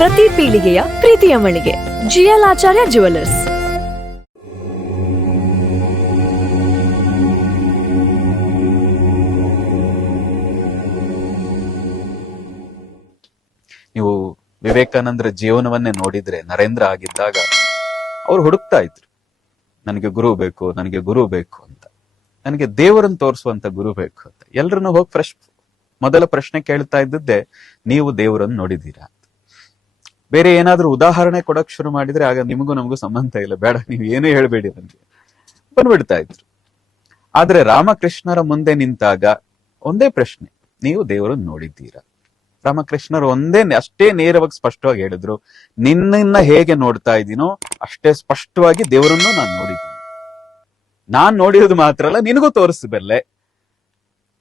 ಪ್ರತಿ ಪೀಳಿಗೆಯ ಪ್ರೀತಿಯ ಮಳಿಗೆ. ಜಿಎಲ್ ಆಚಾರ್ಯ ಜುವೆಲ್ಲರ್ಸ್ ನೀವು ವಿವೇಕಾನಂದರ ಜೀವನವನ್ನೇ ನೋಡಿದ್ರೆ ನರೇಂದ್ರ ಆಗಿದ್ದಾಗ ಅವ್ರು ಹುಡುಕ್ತಾ ಇದ್ರು. ನನಗೆ ಗುರು ಬೇಕು, ನನಗೆ ಗುರು ಬೇಕು ಅಂತ. ನನಗೆ ದೇವರನ್ನು ತೋರಿಸುವಂತ ಗುರು ಬೇಕು ಅಂತ. ಎಲ್ರನ್ನೂ ಹೋಗಿ ಫ್ರೆಶ್ ಮೊದಲ ಪ್ರಶ್ನೆ ಕೇಳ್ತಾ ಇದ್ದದ್ದೇ, ನೀವು ದೇವರನ್ನು ನೋಡಿದ್ದೀರಾ? ಬೇರೆ ಏನಾದ್ರೂ ಉದಾಹರಣೆ ಕೊಡಕ್ ಶುರು ಮಾಡಿದ್ರೆ ಆಗ ನಿಮಗೂ ನಮಗೂ ಸಂಬಂಧ ಇಲ್ಲ. ಬೇಡ, ನೀವು ಏನೂ ಹೇಳಬೇಡಿ ನನಗೆ. ಬಂದ್ಬಿಡ್ತಾ ಇದ್ರು. ಆದ್ರೆ ರಾಮಕೃಷ್ಣರ ಮುಂದೆ ನಿಂತಾಗ ಒಂದೇ ಪ್ರಶ್ನೆ. ನೀವು ದೇವರನ್ನು ನೋಡಿದ್ದೀರಾ? ರಾಮಕೃಷ್ಣರು ಒಂದೇ ಅಷ್ಟೇ ನೇರವಾಗಿ ಸ್ಪಷ್ಟವಾಗಿ ಹೇಳಿದ್ರು, ನಿನ್ನನ್ನ ಹೇಗೆ ನೋಡ್ತಾ ಇದ್ದೀನೋ ಅಷ್ಟೇ ಸ್ಪಷ್ಟವಾಗಿ ದೇವರನ್ನು ನಾನು ನೋಡಿದ್ದೀನಿ. ನಾನ್ ನೋಡಿರೋದು ಮಾತ್ರ ಅಲ್ಲ, ನಿನಗೂ ತೋರಿಸಬಲ್ಲೆ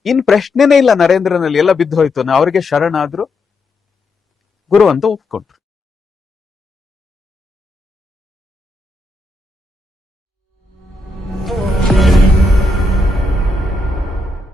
ಇನ್ ಪ್ರಶ್ನೆನೇ ಇಲ್ಲ ನರೇಂದ್ರನಲ್ಲಿ, ಎಲ್ಲ ಬಿದ್ದು ಹೋಯ್ತು ಅವ್ರಿಗೆ ಶರಣಾದ್ರು, ಗುರು ಅಂತ ಒಪ್ಕೊಂಡ್ರು.